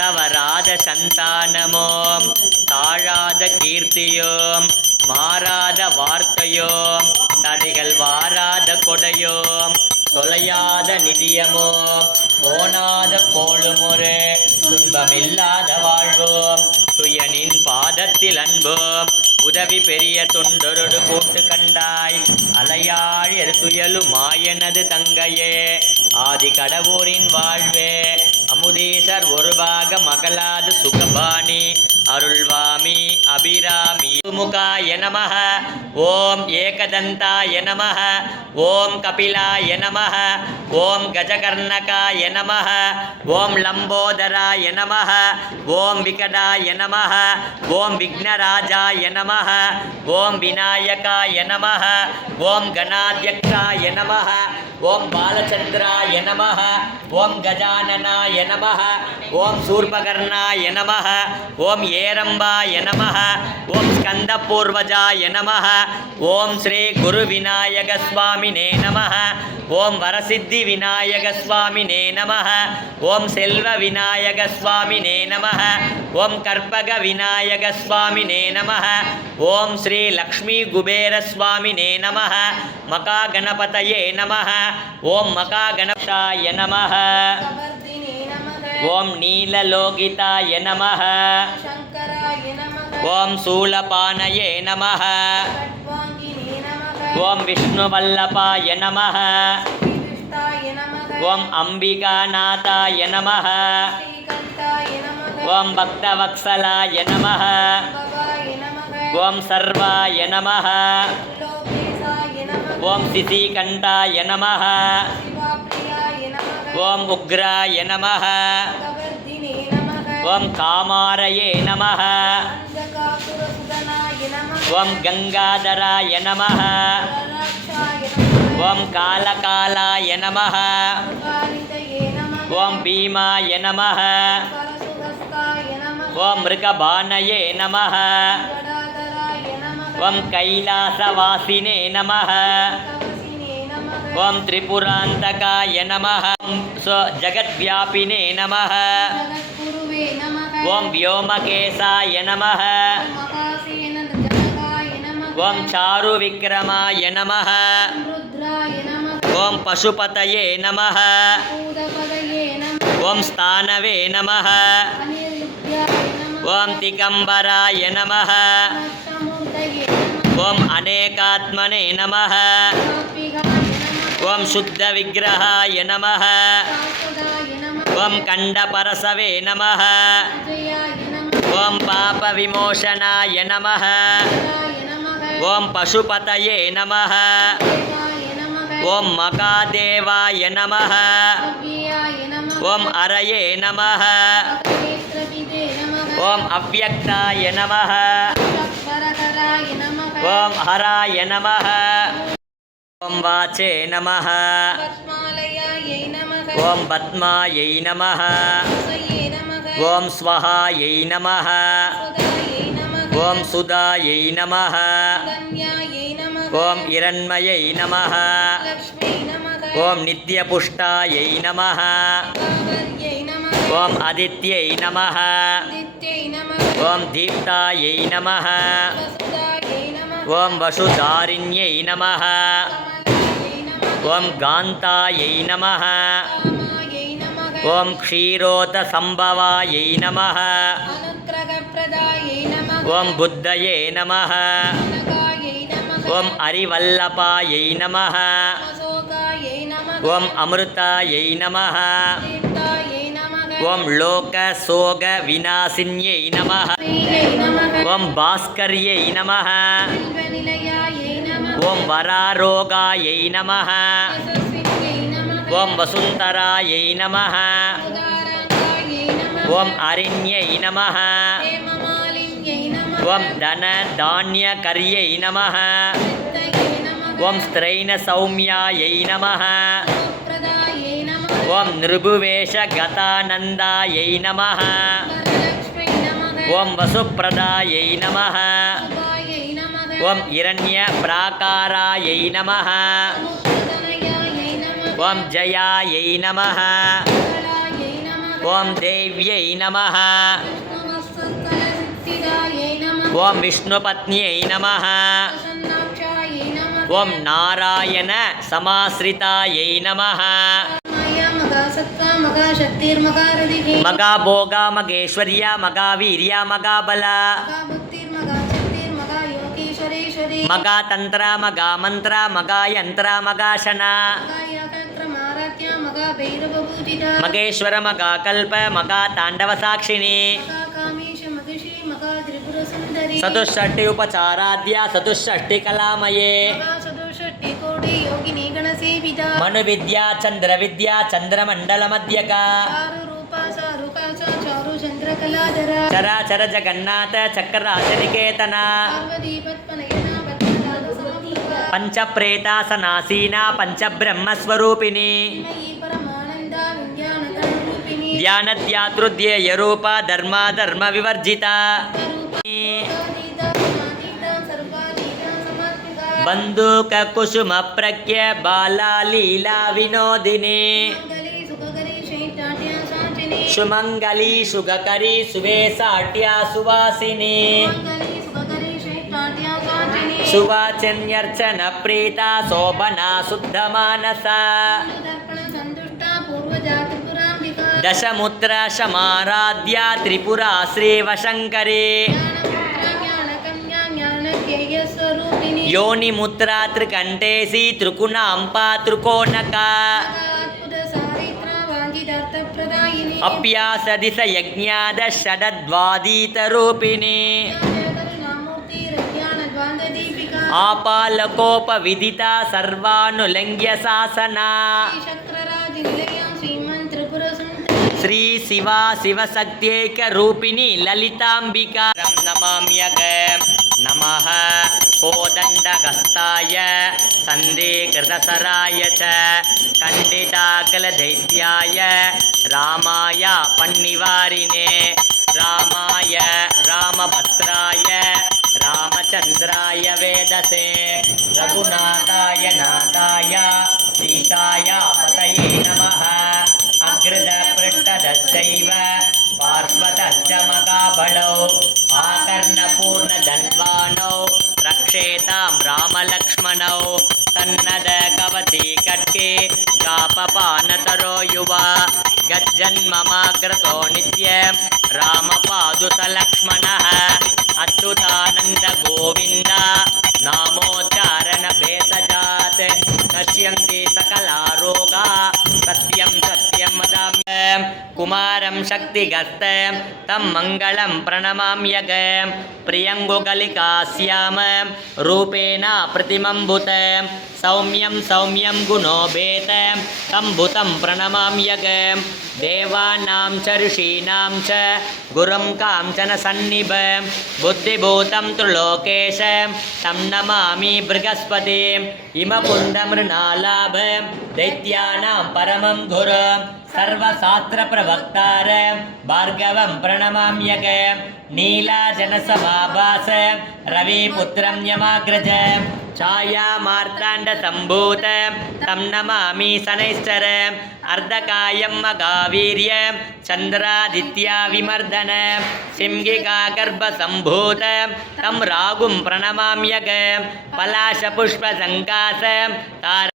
தவறாத சந்தானமோம் தாழாத கீர்த்தியோம் மாறாத வார்த்தையோம் தடைகள் வாராத கொடையோம் தொலையாத நிதியமோம் போனாத கோளுமொரு துன்பமில்லாத வாழ்வோம் துயனின் பாதத்தில் அன்போம் உதவி பெரிய தொண்டரொடு போட்டு கண்டாய் அலையாழ் எருதுயலு மாயனது தங்கையே ஆதி கடவுரின் வாழ்வே அமுதீசர் ஒரு பாக மகளாது சுகபாணி அருள்வாமி அபிராமி முகாய நமஹ ஓம் ஏகதந்தாய நமஹ ஓம் கபிலாய நமஹ ஓம் கஜகர்ணகாய நமஹ ஓம் லம்போதராய நமஹ ஓம் விகடாய நமஹ ஓம் விக்னராஜாய நமஹ ஓம் விநாயகாய நமஹ ஓம் கணாத்யக்ஷாய நமஹ ஓம் பாலச்சந்திராய நமஹ ஓம் கஜானனாய நமஹ ஓம் சூர்பகர்ணாய நமஹ ஓம் ஏரம்பாய நமஹ ஓம் ஸ்கந்தபூர்வஜாய நமஹ ஓம் ஸ்ரீ குரு விநாயக சுவாமினே நமஹ ஓம் வரசித்தி விநாயக சுவாமினே நமஹ ஓம் செல்வ விநாயக சுவாமினே நமஹ ஓம் கற்பக விநாயக சுவாமினே நமஹ ஓம் ஸ்ரீ லக்ஷ்மி குபேர சுவாமினே நமஹ மகா கணபதயே நமஹ ஓம் மகா கணபதாய நமஹ ஓம் நீலலோகிதாய நமஹ ஓம் சூலபானயே நமஹ ஓம் விஷ்ணுவல்லபாய நமஹ ஓம் அம்பிகாநாதாய நமஹ ஓம் பக்தவத்சலாய நமஹ ஓம் சர்வாய நமஹ ஓம் சிசிகண்டாய நமஹ ஓம் உக்ராய நமஹ ஓம் காமாரயே நமஹ ஓம் கங்காதராய நமஹ ஓம் காலகாலாய நமஹ ஓம் பீமாய நமஹ ஓம் மிருகபானயே நமஹ ஓம் கைலாசவாசினே நமஹ ஓம் திரிபுராந்தகாய நமஹ ஜகத்வியாபினே நமஹ ஓம் व्योमकेशाय நமஹ ஓம் சாரு விக்ரமாய நமஹ ஓம் பசுபதயே நமஹ ஓம் ஸ்தானவே நமஹ ஓம் திகம்பராய நமஹ ஓம் அநேகாத்மனே நமஹ ஓம் சுத்த விக்கிரகாய நமஹ ஓம் கண்டபரசவே நமஹ ஓம் பாப விமோசனாய நமஹ ஓம் பசுபதயே நமஹ ஓம் மகாதேவாய நமஹ ஓம் அரயே நமஹ ஓம் அவ்யக்தாய நமஹ ஓம் ஹராய நமஹ ஓம் வாச்சே நமஹ ஓம் பத்மாயை நமஹ ஓம் ஸ்வஹாயை நமஹ ஓம் சுதாயை நமஹ ஓம் இரண்மயை நமஹ ஓம் நித்யபுஷ்டாயை நமஹ ஓம் அதித்யை நமஹ ஓம் தீப்தாயை நமஹ ஓம் வசுதாரிண்யை நமஹ ஓம் காந்தாயை நமஹ ஓம் க்ஷீரோதசம்பவாயை நமஹ ஓம் புத்தயே நமஹ ஓம் அரிவல்லபாயை நமஹ ஓம் அமிர்தாயை நமஹ ஓம் லோகசோக விநாசின்யை நமஹ ஓம் பாஸ்கர்யை நமஹ ஓம் வராரோகாயை நமஹ ஓம் வசுந்தராயை நமஹ ஓம் அரிண்யை நமஹ ஓம் தனதான்யகர்யை நமஹ ஓம் ஸ்திரைணசௌம்யாயை நமஹ ஓம் நிருபுவேஷகதானந்தாயை நமஹ ஓம் வசுப்பிரதாயை நமஹ ஓம் இரண்யப்ராகாராயை நமஹ ஓம் ஜயாயை நமஹ ಓಂ ದೇವ್ಯೈ ನಮಃ. ಓಂ ವಿಷ್ಣುಪತ್ನ್ಯೈ ನಮಃ. ಓಂ ನಾರಾಯಣ ಸಮಾಶ್ರಿತಾಯೈ ನಮಃ. ಮಗ ಭೋಗ ಮಗೇಶ್ವರ್ಯ ಮಗ ವೀರ್ಯ ಮಗ ಬಲ ಮಗ ತಂತ್ರ ಮಗ ಮಂತ್ರ ಮಗ ಯಂತ್ರ ಮಗ ಶನ ಮಗೇಶ್ವರ ಮಗ ಕಲ್ಪ ಮಗ ತಾಂಡವ ಸಾಕ್ಷಿಣಿ ಚತುಷ್ಷಷ್ಟಿ ಉಪಚಾರಾಧ್ಯ ಚತುಷ್ಷಷ್ಟಿ ಕಲಾಮಯೇ ಮನು ವಿದ್ಯಾ ಚಂದ್ರ ವಿದ್ಯಾ ಚಂದ್ರಮಂಡಲ ಮಧ್ಯಕ ಚರಾಚರ ಜಗನ್ನಾಥ ಚಕ್ರರಾಜ ನಿಕೇತನ ಪಂಚಪ್ರೇತಾಸನಾಸೀನ ಪಂಚಬ್ರಹ್ಮಸ್ವರೂಪಿಣಿ ಧ್ಯಾನಧ್ಯಾತೃಧ್ಯೇಯ ರೂಪ ಧರ್ಮ ಧರ್ಮ ವಿವರ್ಜಿತ ಬಂದೂಕ ಕುಸುಮ ಪ್ರಜ್ಞ ಬಾಲ ಲೀಲಾ ವಿನೋದಿನಿ ಸುಮಂಗಲಿ ಸುಗಕರಿ ಸುವೇಸಾಟ್ಯ ಸುವಾಸಿನಿ ಸುವಾಚನ್ಯರ್ಚನ ಪ್ರೀತ ಶೋಭನಾ ಶುದ್ಧ ಮಾನಸ ದಶಮುತ್ರ ಶಮಾರಾಧ್ಯ ತ್ರಿಪುರ ಶ್ರೀವಶಂಕರಿ ಯೋನಿ ಮುತ್ರ ತ್ರಿಕಂಠೇಸಿ ತ್ರಿಕುಣಾಂಪ ತ್ರಿಕೋಣಕ ಅಭ್ಯಾಸ ದಿಸ ಯಜ್ಞಾದ ಷಡದ್ವಾದೀತ ರೂಪಿಣಿ ಆಪಾಲಕೋಪ ವಿದಿತ ಸರ್ವಾನುಲಂಘ್ಯ ಶಾಸನ ಶ್ರೀ ಶಿವ ಶಿವಶಕ್ತ್ಯೈಕ ರೂಪಿಣಿ ಲಲಿತಾಂಬಿಕಾ ನಮಾಮ್ಯಗ ನಮಃ ಕೋದಂಡಗಸ್ತಾಯ ಸಂಧೀಕೃತಸರಾಯ ಚ ಖಂಡಿತಾಕಲದೈತ್ಯಾಯ ರಾಮಾಯ ಪನ್ನಿವಾರಿಣೆ ರಾಮಾಯ ರಾಮಭದ್ರಾಯ ರಾಮಚಂದ್ರಾಯ ವೇದಸೆ ರಘುನಾಥಾಯ ನಾಥಾಯ ಸೀತಾಯ ಪತಯೇ ನಮಃ ಅಗ್ರದ ಪೃಷ್ಠದಶ್ಚೈವ ಪಾರ್ಶ್ವತಶ್ಚ ಮಗಾಬಲೌ ಆಕರ್ಣಪೂರ್ಣಧನ್ವಾನೌ ರಕ್ಷೇತಾಂ ರಾಮಲಕ್ಷ್ಮಣೌ ಸನ್ನದ ಕವಚಿ ಕಟ್ಕೆ ಕಾಪಪಾನತರೋ ಯುವ ಗಜ್ಜನ್ಮಮಾಗ್ರತೋ ನಿತ್ಯ ರಾಮಪಾದುತ ಲಕ್ಷ್ಮಣಃ ಅಚ್ಯುತಾನಂದ ಗೋವಿಂದ ನಾಮೋಚ್ಚಾರಣ ಭೇಷಜಾತ್ ನಶ್ಯಂತಿ ಸಕಲಾರೋಗ ಸತ್ಯಂ ಸತ್ಯಂ ವದಾಮ್ಯಹಂ ಕುಮಾರಂ ಶಕ್ತಿಗಸ್ತಂ ತಂ ಮಂಗಳಂ ಪ್ರಣಮಾಮ್ಯಗ ಪ್ರಿಯಂಗುಗಲಿಕಾಸ್ಯಾಮ ರೂಪೇಣ ಪ್ರತಿಮಂಭುತ ಸೌಮ್ಯಂ ಸೌಮ್ಯಂ ಗುಣೋಭೇತ ತಂ ಭೂತಂ ಪ್ರಣಮಾಮ್ಯಗ ದೇವಾನಾಂ ಚ ಋಷೀಣಾಂ ಚ ಗುರುಂ ಕಾಂಚನ ಸನ್ನಿಭ ಬುದ್ಧಿಭೂತಂ ತ್ರಿಲೋಕೇಶ ತಂ ನಮಾಮಿ ಬೃಹಸ್ಪತಿ ಇಮಕುಂಡ ಮೃಣಾಲಾಭ ದೈತ್ಯಾನಾಂ ಪರಮಂ ಗುರು ಸರ್ವಶಾಸ್ತ್ರ ಪ್ರವಕ್ತಾರ ಭಾರ್ಗವಂ ಪ್ರಣಮಾಮ್ಯಗ ನೀಲಾಜನಸಮಾಭಾಸ ರವಿಪುತ್ರಂ ಯಮಾಗ್ರಜ ಛಾಯಾ ಮಾರ್ತಾಂಡ ಸಂಭೂತ ತಂ ನಮಾಮಿ ಶನೈಶ್ಚರ ಅರ್ಧಕಾಯಂ ಮಗಾವೀರ್ಯ ಚಂದ್ರಾದಿತ್ಯ ವಿಮರ್ದನ ಸಿಂಹಿಕಾ ಗರ್ಭ ಸಂಭೂತ ತಂ ರಾಗುಂ ಪ್ರಣಮಾಮ್ಯಗ ಪಲಾಶ ಪುಷ್ಪ ಸಂಕಾಸ ತಾರ